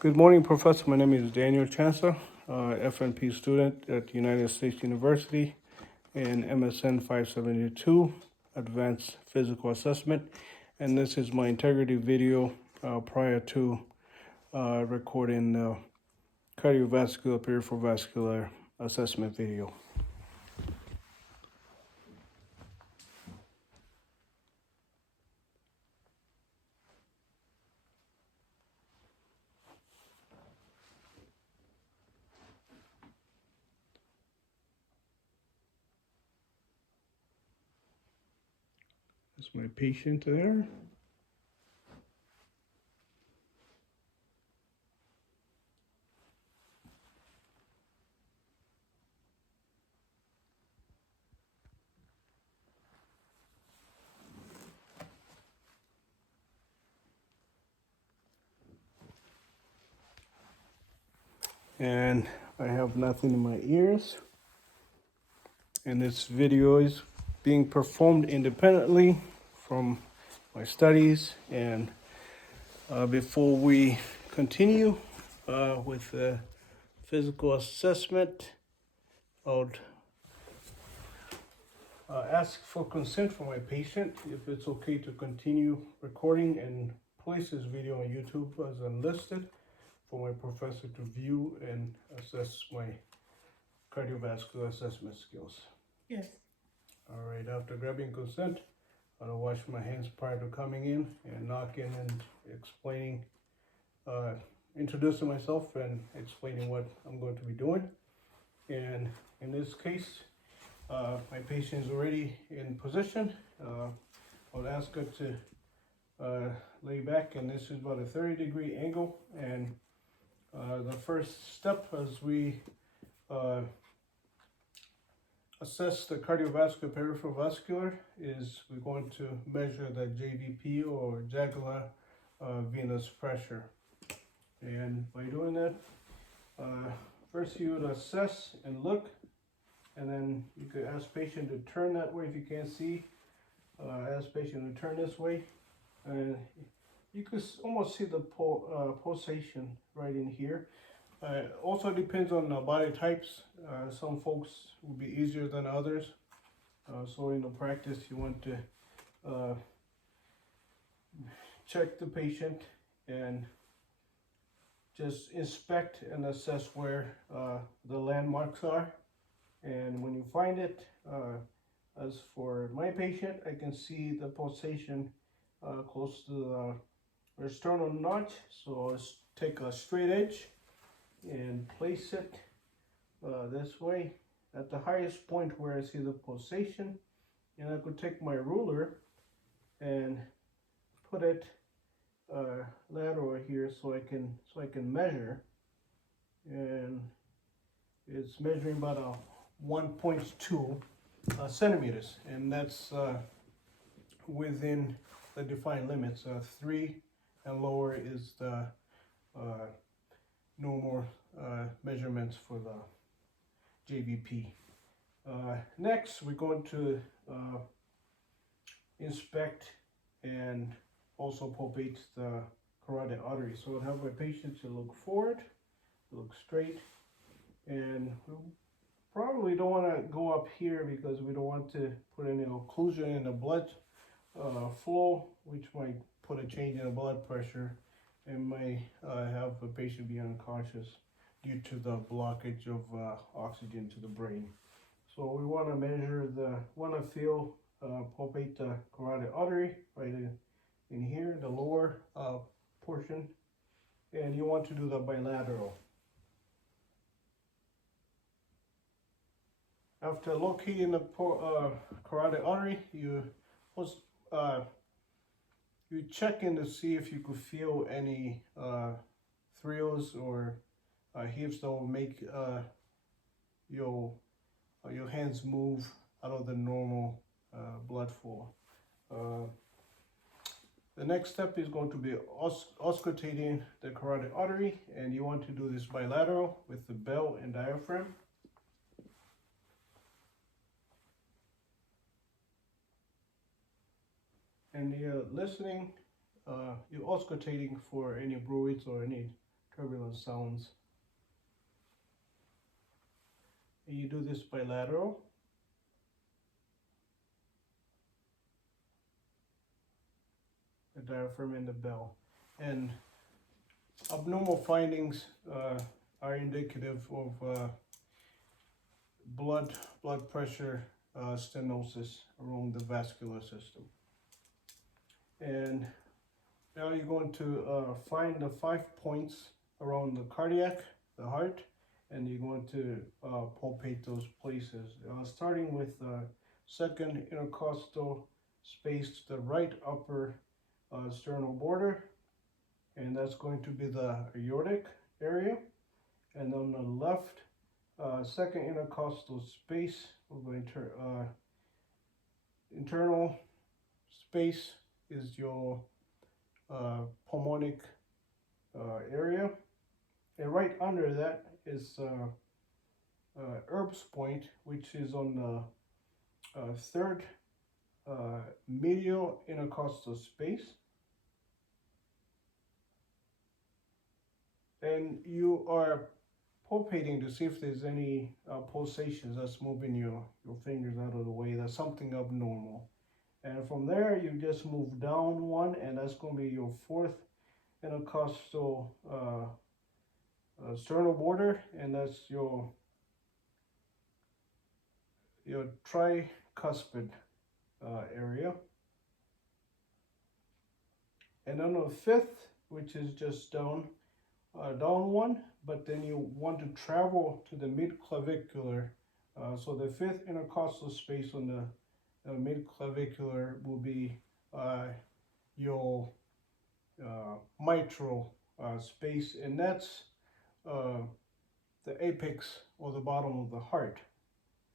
Good morning, Professor. My name is Daniel Chancellor, FNP student at United States University in MSN 572, Advanced Physical Assessment. And this is my integrity video prior to recording the cardiovascular, peripheral vascular assessment video. That's my patient there. And I have nothing in my ears. And this video is being performed independently from my studies. And before we continue with the physical assessment, I would ask for consent from my patient if it's okay to continue recording and place this video on YouTube as unlisted for my professor to view and assess my cardiovascular assessment skills. Yes. All right, after grabbing consent, I'll wash my hands prior to coming in and knocking and explaining, introducing myself and explaining what I'm going to be doing. And in this case, my patient is already in position. I'll ask her to lay back, and this is about a 30-degree angle. And the first step as we assess the cardiovascular peripheral vascular is we're going to measure the JVP or jugular venous pressure. And by doing that, first you would assess and look, and then you could ask patient to turn that way if you can't see. Ask patient to turn this way, and you could almost see the pulsation right in here. Also depends on the body types. Some folks will be easier than others. So in the practice, you want to check the patient and just inspect and assess where the landmarks are. And when you find it, as for my patient, I can see the pulsation close to the sternum notch. So let's take a straight edge and place it this way at the highest point where I see the pulsation, and I could take my ruler and put it lateral here so I can measure, and it's measuring about a 1.2 centimeters, and that's within the defined limits. 3 and lower is the normal measurements for the JVP. Next, we're going to inspect and also palpate the carotid artery. So I'll have my patient to look forward, look straight, and we probably don't want to go up here because we don't want to put any occlusion in the blood flow, which might put a change in the blood pressure and may have the patient be unconscious due to the blockage of oxygen to the brain. So we want to measure palpate the carotid artery right in here, the lower portion, and you want to do the bilateral. After locating the carotid artery, you check in to see if you could feel any thrills or heaves that will make your hands move out of the normal blood flow. The next step is going to be auscultating the carotid artery, and you want to do this bilateral with the bell and diaphragm. And you're listening, you're auscultating for any bruits or any turbulent sounds. And you do this bilateral. The diaphragm and the bell. And abnormal findings are indicative of blood pressure stenosis along the vascular system. And now you're going to find the 5 points around the cardiac, the heart, and you're going to palpate those places. Starting with the second intercostal space to the right upper sternal border, and that's going to be the aortic area. And on the left, second intercostal space, internal space is your pulmonic area, and right under that is Erb's point, which is on the third medial intercostal space. And you are palpating to see if there's any pulsations that's moving your fingers out of the way. That's something abnormal. And from there, you just move down one, and that's going to be your fourth intercostal sternal border, and that's your tricuspid area. And then the fifth, which is just down one, but then you want to travel to the mid-clavicular. So the fifth intercostal space on the mid-clavicular will be your mitral space, and that's the apex or the bottom of the heart.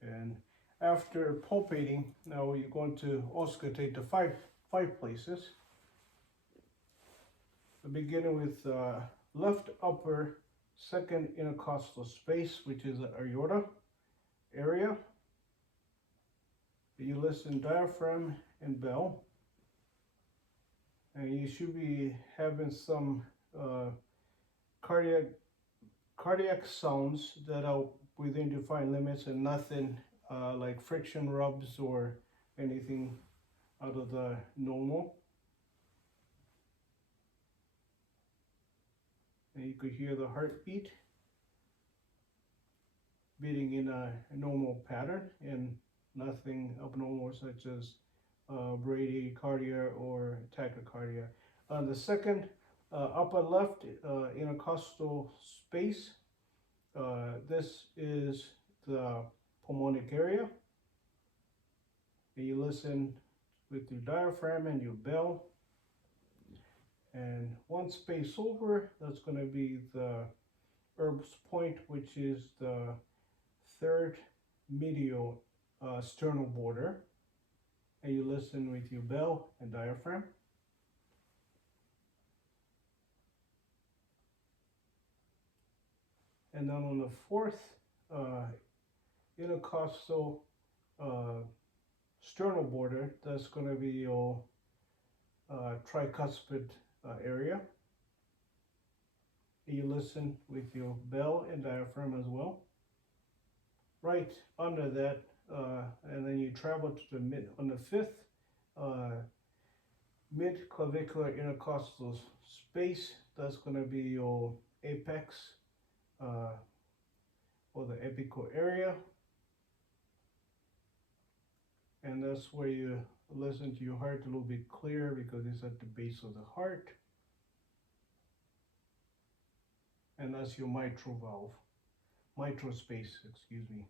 And after palpating, now you're going to auscultate the five places. Beginning with left upper second intercostal space, which is the aorta area. You listen diaphragm and bell, and you should be having some cardiac sounds that are within defined limits, and nothing like friction rubs or anything out of the normal. And you could hear the heartbeat beating in a normal pattern, and nothing abnormal such as bradycardia or tachycardia. On the second upper left intercostal space, this is the pulmonic area. And you listen with your diaphragm and your bell. And one space over, that's going to be the Erb's point, which is the third medial sternal border. And you listen with your bell and diaphragm. And then on the fourth intercostal sternal border, that's going to be your tricuspid area. You listen with your bell and diaphragm as well. Right under that, and then you travel to the on the fifth mid-clavicular intercostal space. That's going to be your apex or the apical area, and that's where you listen to your heart a little bit clearer because it's at the base of the heart. And that's your mitral valve, mitral space, excuse me.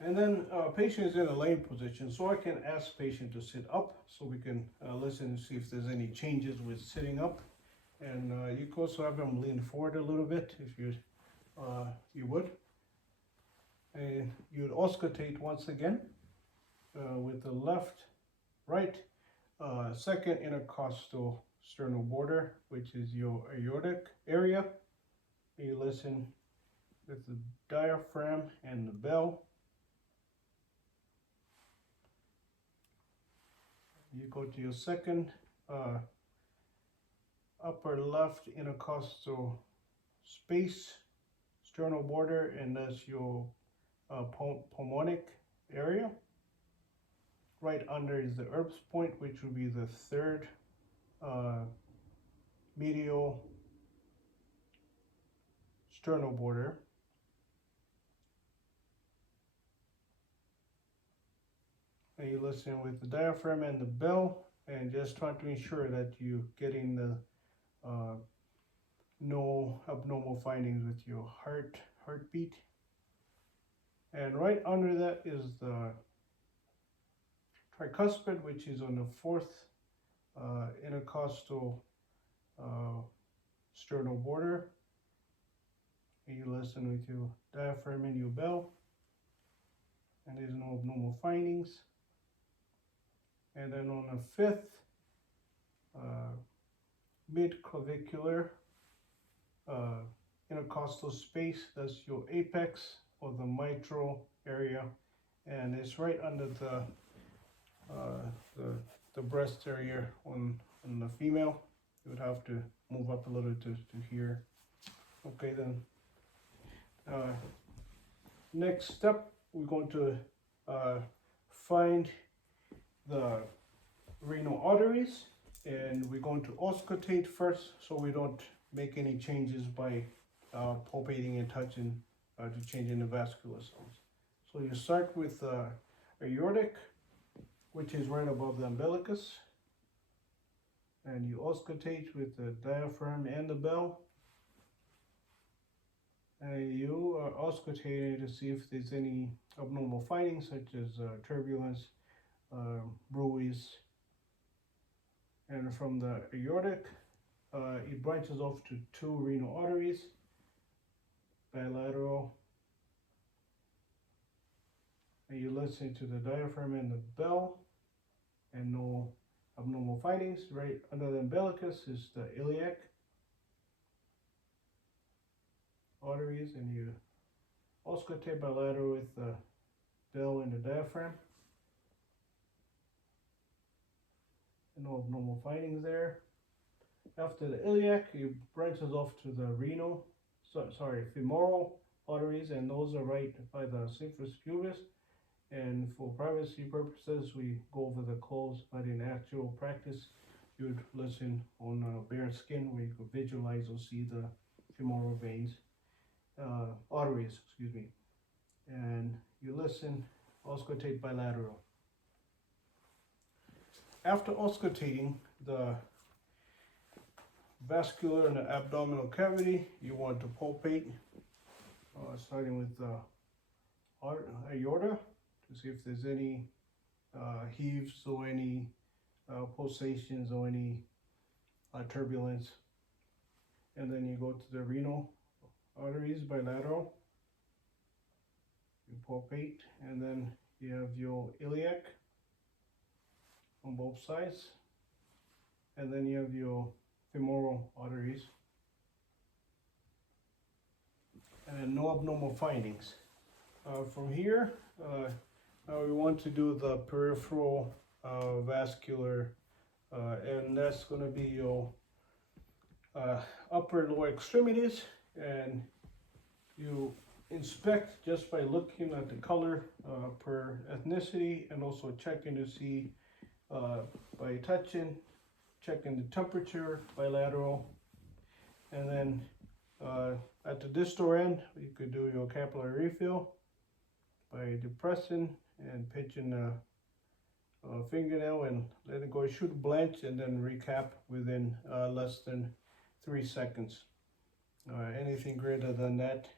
And then patient is in a laying position, so I can ask patient to sit up so we can listen and see if there's any changes with sitting up. And you can also have them lean forward a little bit if you would. And you would auscultate once again with the left, right, second intercostal sternal border, which is your aortic area. You listen with the diaphragm and the bell. you go to your second upper left intercostal space, sternal border, and that's your pulmonic area. Right under is the Erb's point, which will be the third medial sternal border. And you listen with the diaphragm and the bell, and just try to ensure that you're getting the no abnormal findings with your heartbeat. And right under that is the tricuspid, which is on the fourth intercostal sternal border. And you listen with your diaphragm and your bell, and there's no abnormal findings. And then on the fifth mid-clavicular intercostal space, that's your apex or the mitral area, and it's right under the breast area on the female. You would have to move up a little to here. Okay, then next step, we're going to find the renal arteries, and we're going to auscultate first so we don't make any changes by palpating and touching to changing the vascular cells. So you start with aortic, which is right above the umbilicus, and you auscultate with the diaphragm and the bell, and you are auscultating to see if there's any abnormal findings such as turbulence, bruits. And from the aortic, it branches off to two renal arteries, bilateral, and you listen to the diaphragm and the bell, and no abnormal findings. Right under the umbilicus is the iliac arteries, and you auscultate bilateral with the bell and the diaphragm. No abnormal findings there. After the iliac, it branches off to the femoral arteries, and those are right by the symphysis pubis. And for privacy purposes, we go over the clothes, but in actual practice, you would listen on bare skin where you could visualize or see the femoral veins, arteries, excuse me. And you listen, auscultate bilateral. After auscultating the vascular and the abdominal cavity, you want to palpate, starting with the aorta, to see if there's any heaves or any pulsations or any turbulence. And then you go to the renal arteries bilateral, you palpate, and then you have your iliac on both sides, and then you have your femoral arteries, and no abnormal findings. From here, now we want to do the peripheral vascular, and that's going to be your upper and lower extremities, and you inspect just by looking at the color per ethnicity, and also checking to see by touching, checking the temperature bilateral, and then at the distal end you could do your capillary refill by depressing and pinching a fingernail and let it go, shoot blanch, and then recap within less than 3 seconds. Anything greater than that,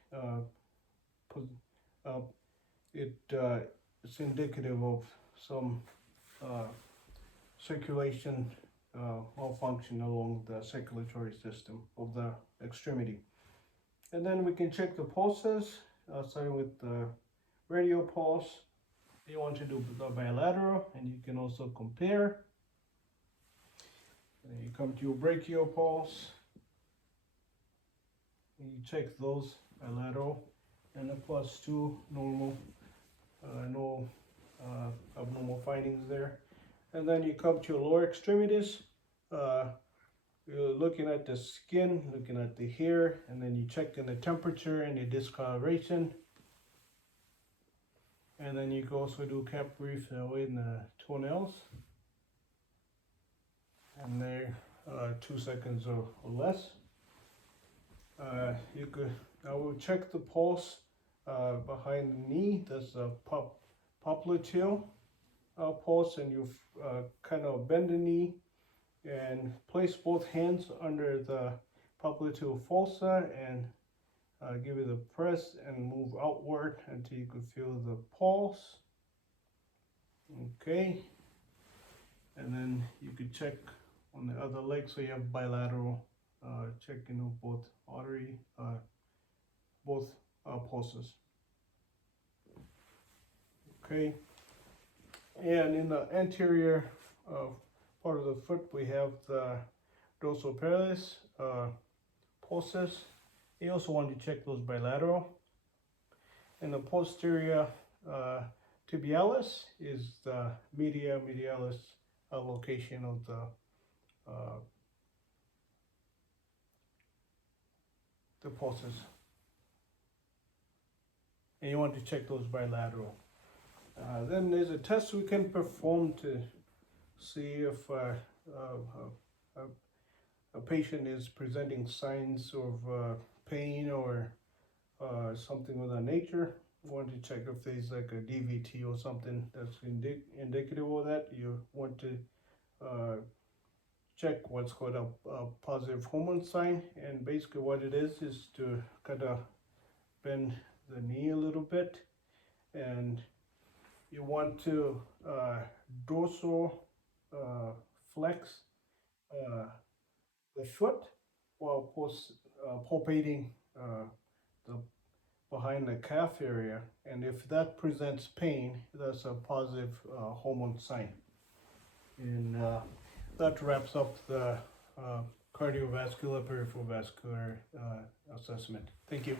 it's indicative of some circulation malfunction along the circulatory system of the extremity. And then we can check the pulses, starting with the radial pulse. You want to do the bilateral, and you can also compare. And you come to your brachial pulse, and you check those bilateral, and the +2 normal, no abnormal findings there. And then you come to your lower extremities. You're looking at the skin, looking at the hair, and then you check in the temperature and the discoloration. And then you go also do cap brief in the toenails. And they're 2 seconds or less. I will check the pulse behind the knee. That's a popliteal pulse, and you kind of bend the knee and place both hands under the popliteal fossa and give it a press and move outward until you can feel the pulse. Okay, and then you could check on the other leg, so you have bilateral checking of both artery, both pulses. Okay, and in the anterior part of the foot, we have the dorsopatelis pulses. You also want to check those bilateral. And the posterior tibialis is the medialis location of the pulses. And you want to check those bilateral. Then there's a test we can perform to see if a patient is presenting signs of pain or something of that nature. You want to check if there's like a DVT or something that's indicative of that. You want to check what's called a positive hormone sign, and basically what it is to kind of bend the knee a little bit, and you want to dorsal flex the foot while palpating the behind the calf area, and if that presents pain, that's a positive hormone sign. And that wraps up the cardiovascular peripheral vascular assessment. Thank you.